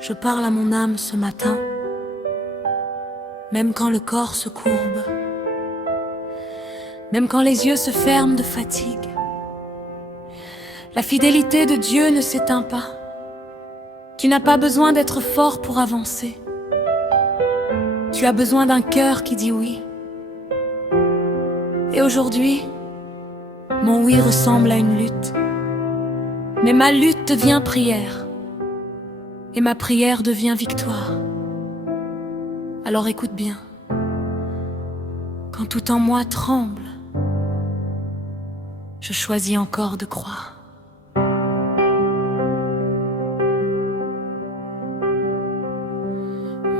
Je parle à mon âme ce matin, même quand le corps se courbe, même quand les yeux se ferment de fatigue. La fidélité de Dieu ne s'éteint pas. Tu n'as pas besoin d'être fort pour avancer. Tu as besoin d'un cœur qui dit oui. Et aujourd'hui, mon oui ressemble à une lutte. Mais ma lutte devient prière. Et ma prière devient victoire. Alors écoute bien. Quand tout en moi tremble, je choisis encore de croire.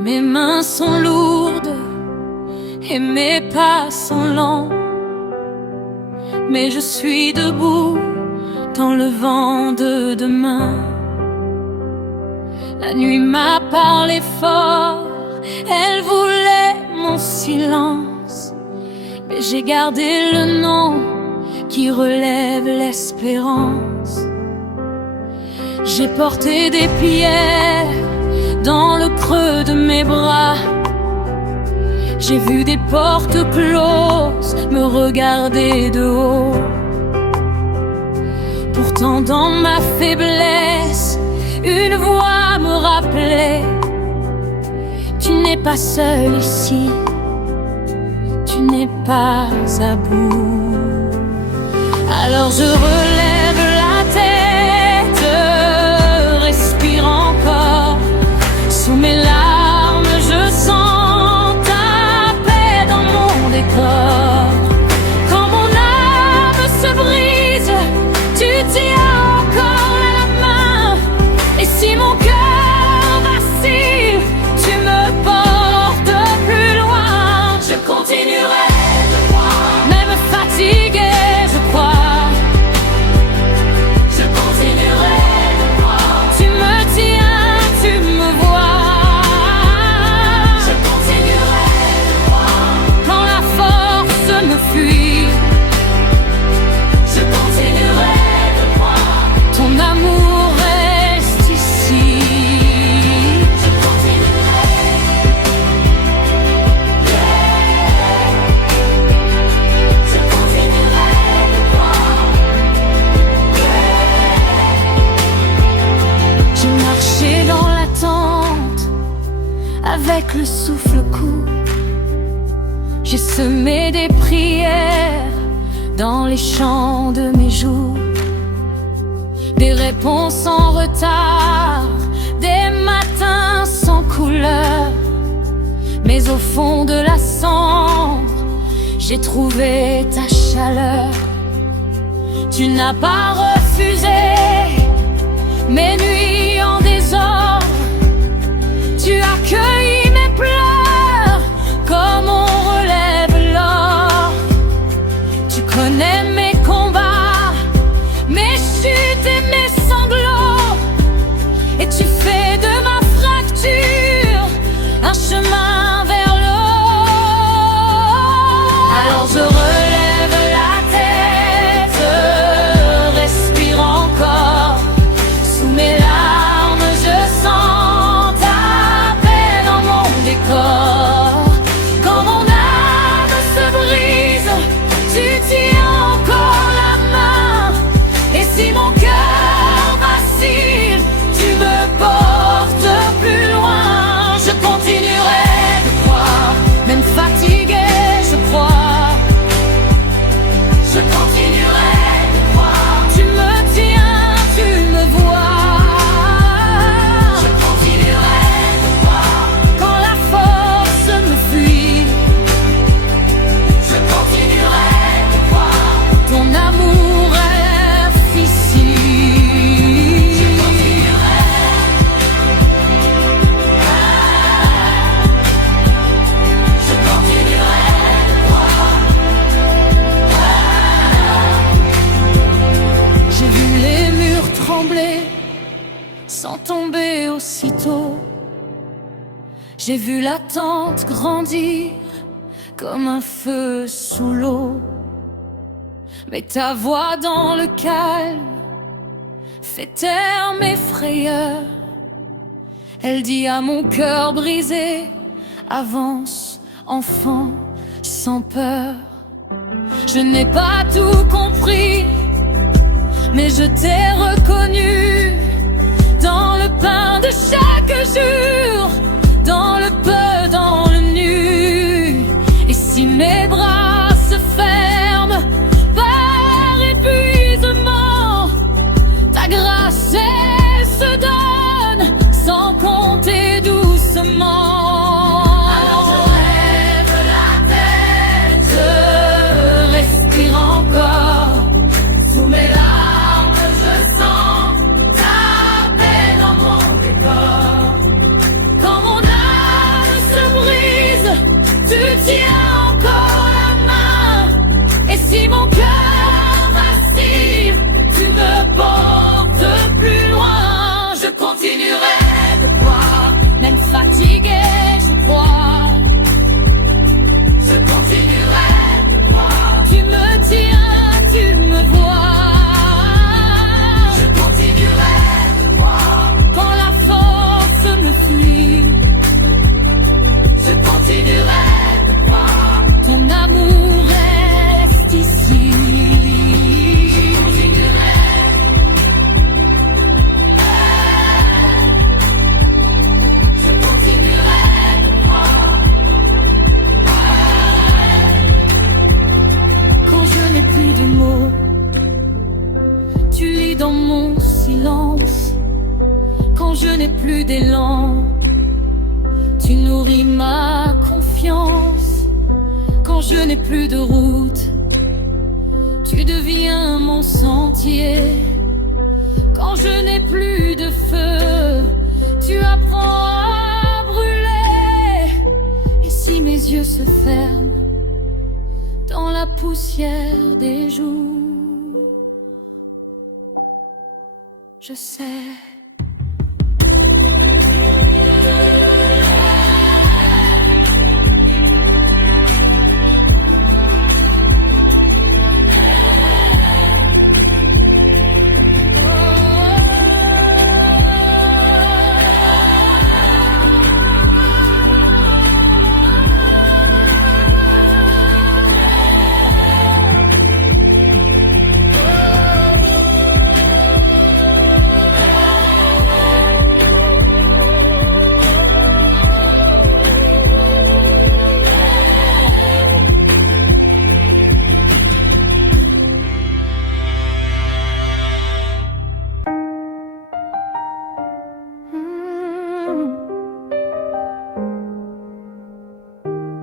Mes mains sont lourdes et mes pas sont lents, mais je suis debout dans le vent de demain. La nuit m'a parlé fort, elle voulait mon silence, mais j'ai gardé le nom qui relève l'espérance. J'ai porté des pierres dans le creux de mes bras. J'ai vu des portes closes me regarder de haut. Pourtant dans ma faiblesse, une voix me rappelait: tu n'es pas seul ici, tu n'es pas à bout. Alors je relève la tête, respire encore. Sous mes larmes, je sens ta paix dans mon décor. Quand mon âme se brise, tu tiens encore la main. Et si mon cœur vacille, tu me portes plus loin. Je continuerai de croire, même fatigué, je crois. Je continuerai de croire. Tu me tiens, tu me vois. Je continuerai de croire. Quand la force me fuit, je continuerai de croire. Ton amour reste ici. Je continuerai. Je continuerai de croire. J'ai marché dans l'attente avec le souffle court. J'ai semé des prières dans les champs de mes jours. Des réponses en retard, des matins sans couleur. Mais au fond de la cendre, j'ai trouvé ta chaleur. Tu n'as pas refusé mes nuits en désordre. Tu as cueilli mes pleurs comme on relève l'or. Tu connais mes combats, mes chutes et mes sanglots. Et tu fais de ma fracture un chemin vers le haut. Alors je relève la tête, respire encore. Sous mes larmes, je sens ta paix dans mon décor. Quand mon âme se brise, tu tiens encore la main. Et si mon cœur vacille, tu me portes plus loin. Je continuerai de croire, même fatigué, je crois. Je continuerai de croire. Tu me tiens, tu me vois. Je continuerai de croire. Quand la force me fuit, je continuerai de croire. Ton amour reste ici. Je continuerai. Je continuerai de croire. J'ai vu les murs trembler sans tomber aussitôt. J'ai vu la tente grandir comme un feu sous l'eau. Mais ta voix dans le calme fait taire mes frayeurs. Elle dit à mon cœur brisé: avance, enfant, sans peur. Je n'ai pas tout compris, mais je t'ai reconnu dans le pain de chaque jour, dans le peu, dans le nu. Et si mes bras se ferment par épuisement, ta grâce elle se donne sans compter doucement. Quand je n'ai plus d'élan, tu nourris ma confiance. Quand je n'ai plus de route, tu deviens mon sentier. Quand je n'ai plus de feu, tu apprends à brûler. Et si mes yeux se ferment dans la poussière des jours, je sais.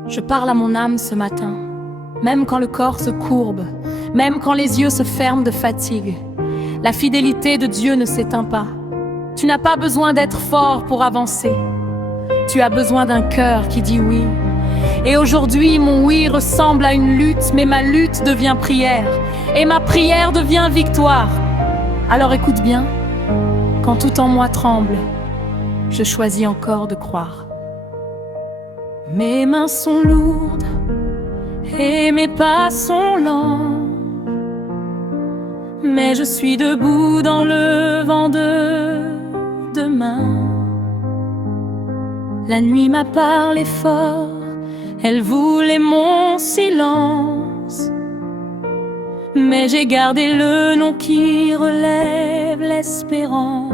Je parle à mon âme ce matin, même quand le corps se courbe, même quand les yeux se ferment de fatigue. La fidélité de Dieu ne s'éteint pas. Tu n'as pas besoin d'être fort pour avancer. Tu as besoin d'un cœur qui dit oui. Et aujourd'hui, mon oui ressemble à une lutte, mais ma lutte devient prière. Et ma prière devient victoire. Alors écoute bien, quand tout en moi tremble, je choisis encore de croire. Mes mains sont lourdes et mes pas sont lents, mais je suis debout dans le vent de demain. La nuit m'a parlé fort, elle voulait mon silence, mais j'ai gardé le nom qui relève l'espérance.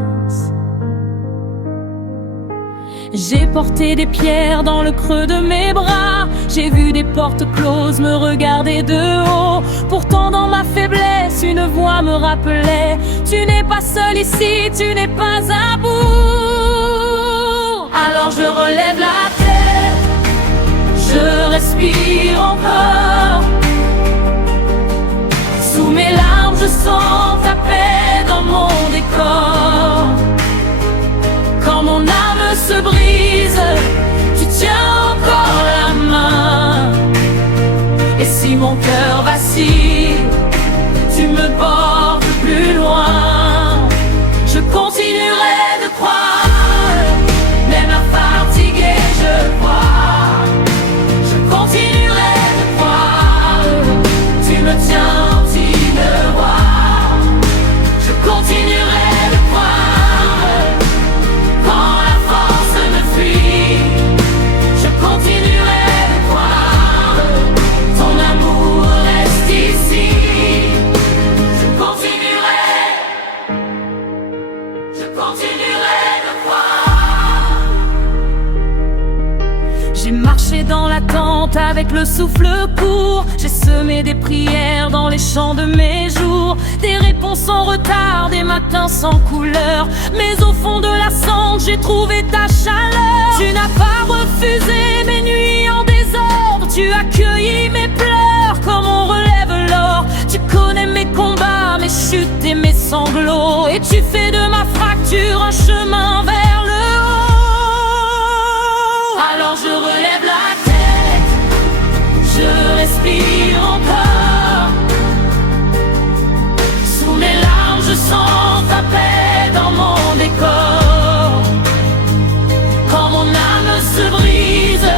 J'ai porté des pierres dans le creux de mes bras, j'ai vu des portes closes me regarder de haut. Pourtant dans ma faiblesse, une voix me rappelait: tu n'es pas seul ici, tu n'es pas à bout. Alors je relève la tête, je respire encore. Sous mes larmes, je sens ta paix dans mon décor. Quand mon âme se brise, tu tiens encore la main. Et si mon cœur vacille, tu me portes plus loin. Je continuerai de croire, même fatigué, je crois. Je continuerai de croire, tu me tiens, tu me vois. Je continuerai de croire. je continuerai de croire. J'ai marché dans l'attente avec le souffle court. J'ai semé des prières dans les champs de mes jours. Des réponses en retard, des matins sans couleur. Mais au fond de la cendre, j'ai trouvé ta chaleur. Tu n'as pas refusé mes nuits en désordre. Tu as cueilli mes pleurs comme on relève l'or. Tu connais mes combats, mes chutes et mes sanglots. Et tu fais de ma fracture un chemin vers le haut. Alors je relève la tête, je respire encore. Sous mes larmes je sens ta paix dans mon décor. Quand mon âme se brise,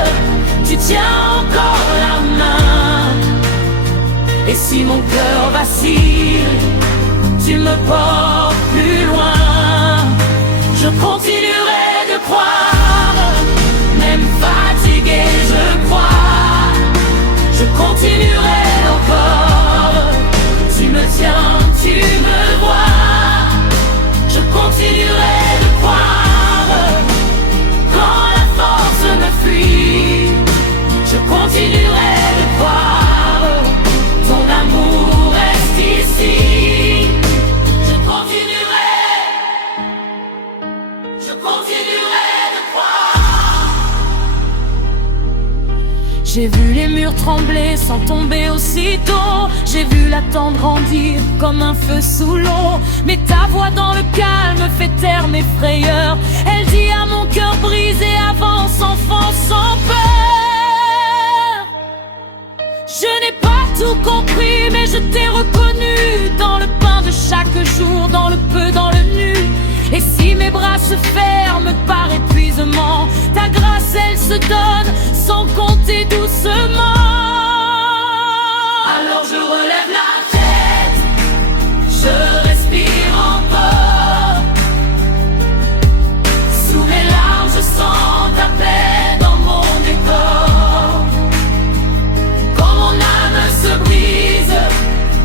tu tiens encore la main. Et si mon cœur vacille, tu me portes plus loin. Je continuerai de croire, même fatigué je crois. Je continuerai encore. Tu me tiens, tu me vois. Je continuerai de croire. Quand la force me fuit, je continuerai de croire. Ton amour reste ici. Je continuerai de croire. J'ai vu les murs trembler sans tomber aussitôt. J'ai vu la tente grandir comme un feu sous l'eau. Mais ta voix dans le calme fait taire mes frayeurs. Elle dit à mon cœur brisé, avance enfant sans peur. Je n'ai pas tout compris, mais je t'ai reconnu dans le pain de chaque jour, dans le peu, dans le nu. Et si mes bras se ferment par épuisement, ta grâce elle se donne sans compter doucement. Alors je relève la tête, je respire encore. Sous mes larmes je sens ta paix dans mon décor. Quand mon âme se brise,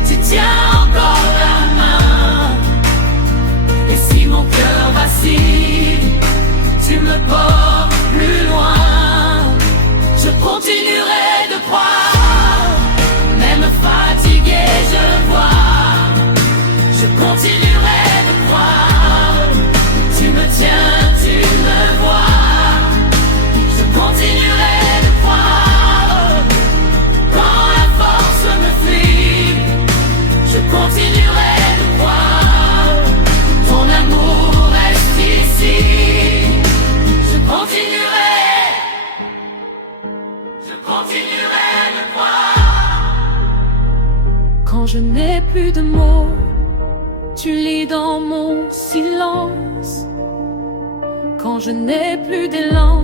tu tiens encore la main. Et si mon cœur vacille, tu me portes plus loin. Je continuerai de croire, même fatigué je vois. Je continuerai de croire. Tu me tiens, tu me vois. Je continuerai de croire. Quand la force me fuit, je continuerai de croire. Ton amour reste ici. Je continuerai de croire. Quand je n'ai plus de mots, tu lis dans mon silence. Quand je n'ai plus d'élan,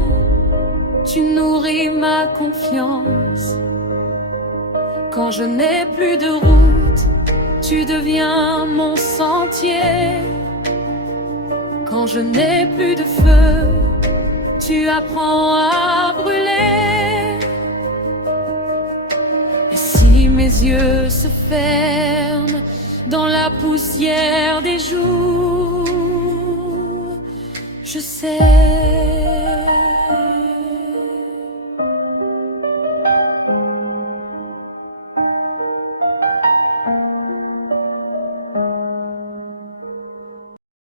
tu nourris ma confiance. Quand je n'ai plus de route, tu deviens mon sentier. Quand je n'ai plus de feu, tu apprends à brûler. Et si mes yeux se ferment dans la poussière des jours, je sais